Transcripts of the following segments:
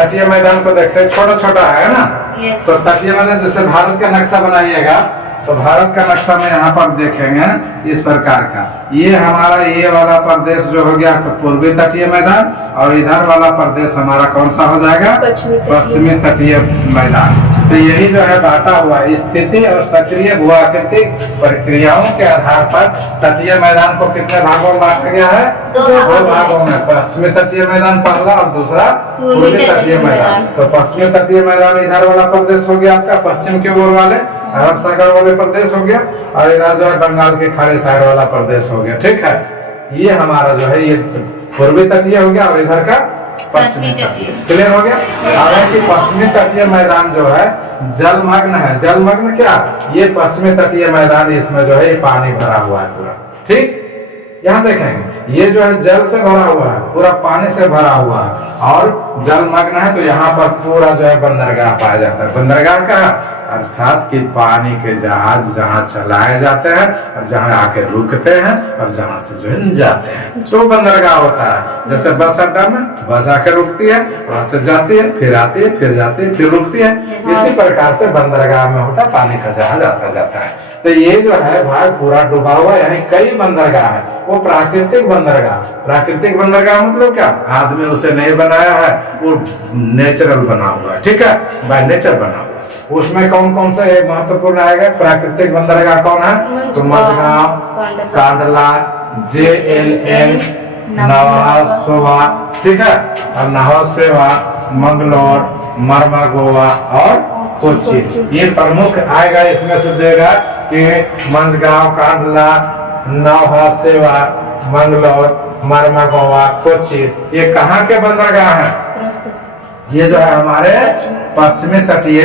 तटीय मैदान को देखते हैं, छोटा छोटा है ना। Yes. तो तटीय मैदान जैसे भारत का नक्शा बनाइएगा तो भारत का नक्शा में यहाँ पर देखेंगे इस प्रकार का, ये हमारा ये वाला प्रदेश जो हो गया पूर्वी तटीय मैदान, और इधर वाला प्रदेश हमारा कौन सा हो जाएगा, पश्चिमी तटीय मैदान। तो यही जो है बांटा हुआ स्थिति और सक्रिय भूआकृतिक प्रक्रियाओं के आधार पर तटीय मैदान को कितने भागों में बांटा गया है, दो भागों में। पश्चिमी तटीय मैदान पहला और दूसरा पूर्वी तटीय मैदान। तो पश्चिमी तटीय मैदान इधर वाला प्रदेश हो गया आपका, पश्चिम की ओर वाले अरब सागर वाले प्रदेश हो गया, और इधर जो है बंगाल के खाड़ी साइड वाला प्रदेश हो गया। ठीक है, ये हमारा जो है ये पूर्वी तटीय हो गया और इधर का पश्चिमी तटीय। क्लियर हो गया। हालांकि पश्चिमी तटीय मैदान जो है जलमग्न है। जलमग्न क्या, ये पश्चिमी तटीय मैदान, इसमें जो है ये पानी भरा हुआ है पूरा। ठीक, यहाँ देखेंगे ये जो है जल से भरा हुआ है, पूरा पानी से भरा हुआ है, और जलमग्न है। तो यहाँ पर पूरा जो है बंदरगाह पाया जाता है। बंदरगाह का अर्थात कि पानी के जहाज जहाँ चलाए जाते हैं और जहाँ आके रुकते हैं और जहाँ से जो है जाते हैं, तो बंदरगाह होता है। जैसे बस अड्डा में बस आके रुकती है, वहां से जाती है, फिर आती है, फिर जाती है, फिर रुकती है। इसी प्रकार से बंदरगाह में होता है, पानी का जहाज आता जाता है। तो ये जो है भाग पूरा डूबा हुआ, यानी कई बंदरगाह है। वो प्राकृतिक बंदरगाह, प्राकृतिक बंदरगाह मतलब क्या, आदमी उसे नहीं बनाया है, वो नेचुरल बना हुआ है। ठीक है, बाय नेचर बना हुआ है। उसमें कौन कौन सा एक महत्वपूर्ण आएगा प्राकृतिक बंदरगाह कौन है, तो मझगांव, कांडला, JLN, नवासोवा, ठीक है, और नहौसेवा, मंगलोर, मरमागोवा और कोच्चि। ये प्रमुख आएगा, इसमें से देगा कि मंझगांव, कांडला, नौहासेवा, मंगलोर, मरमागोवा, कोच्चि, ये कहाँ के बंदरगाह हैं, ये जो है हमारे पश्चिमी तटीय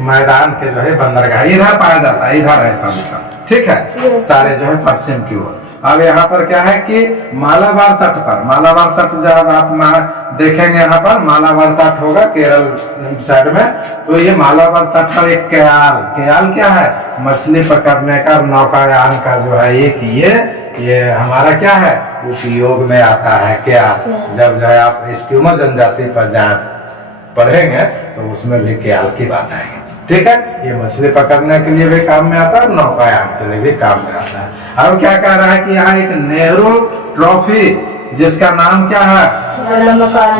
मैदान के जो है बंदरगाह इधर पाया जाता है। इधर है सब, ठीक है, सारे जो है पश्चिम की ओर। अब यहाँ पर क्या है कि मालाबार तट पर, मालाबार तट जब आप देखेंगे यहाँ पर मालाबार तट होगा केरल साइड में, तो ये मालाबार तट पर एक क्याल, क्याल क्या है, मछली पकड़ने का नौकायान का जो है एक ये हमारा क्या है उपयोग में आता है। क्या, जब जो है आप स्क्यूमर जनजाति पर जाए पढ़ेंगे तो उसमें भी क्याल की बात आएगी। ठीक है, ये मछली पकड़ने के लिए भी काम में आता है, नौकायान के लिए भी काम में आता है। अब क्या कह रहा है कि यहाँ एक नेहरू ट्रॉफी, जिसका नाम क्या है,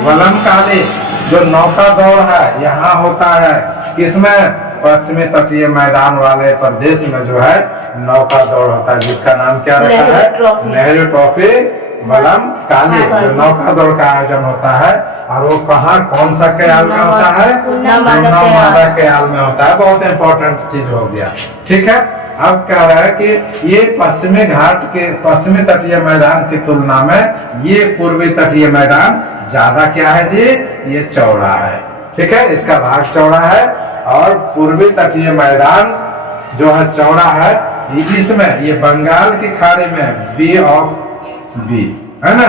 वलमकाली, जो नौका दौड़ है यहाँ होता है। किसमें, पश्चिमी तटीय मैदान वाले प्रदेश में जो है नौका दौड़ होता है, जिसका नाम क्या रखा है, नेहरू ट्रॉफी वलमकाली, जो नौका दौड़ का आयोजन होता है। और वो कहाँ, कौन सा क्याल में होता है, मादा क्याल में होता है। बहुत इंपॉर्टेंट चीज हो गया। ठीक है, अब कह रहा है कि ये पश्चिमी घाट के पश्चिमी तटीय मैदान की तुलना में ये पूर्वी तटीय मैदान ज्यादा क्या है जी, ये चौड़ा है। ठीक है, इसका भाग चौड़ा है, और पूर्वी तटीय मैदान जो है चौड़ा है। इसमें ये बंगाल की खाड़ी में बे ऑफ बी है ना,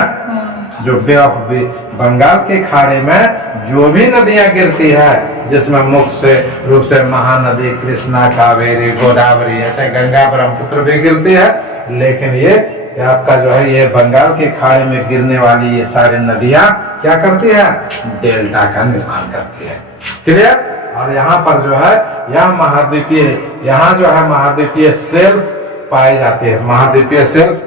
जो बे ऑफ बी, बंगाल की खाड़ी में जो भी नदियां गिरती है, जिसमें मुख्य रूप से महानदी, कृष्णा, कावेरी, गोदावरी, ऐसे गंगा, ब्रह्मपुत्र भी गिरती है। लेकिन ये आपका जो है ये बंगाल की खाड़ी में गिरने वाली ये सारी नदियां क्या करती है, डेल्टा का निर्माण करती है। क्लियर। और यहाँ पर जो है यह महाद्वीपीय, यहाँ जो है महाद्वीपीय शेल्फ पाई जाती है। महाद्वीपीय शेल्फ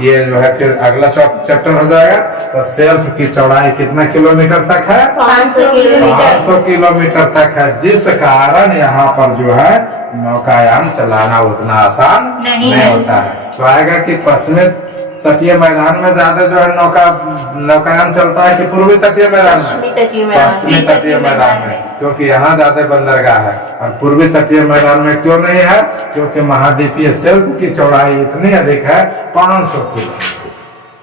ये जो है फिर अगला चैप्टर हो जाएगा। तो शेल्फ की चौड़ाई कितना किलोमीटर तक है, 500 किलोमीटर तक है, जिस कारण यहाँ पर जो है नौकायान चलाना उतना आसान नहीं होता है। तो आएगा कि पश्चिमी तटीय मैदान में ज्यादा जो है नौकायान चलता है कि पूर्वी तटीय मैदान में, पश्चिमी तटीय मैदान में, क्योंकि यहाँ ज्यादा बंदरगाह है। और पूर्वी तटीय मैदान में क्यों नहीं है, क्योंकि महाद्वीपीय शेल्फ की चौड़ाई इतनी अधिक है, 500 किलोमीटर,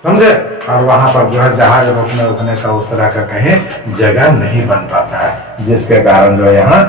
समझे। और वहां पर जो है जहाज रोकने उकने का उस तरह का कहीं जगह नहीं बन पाता है, जिसके कारण जो है यहाँ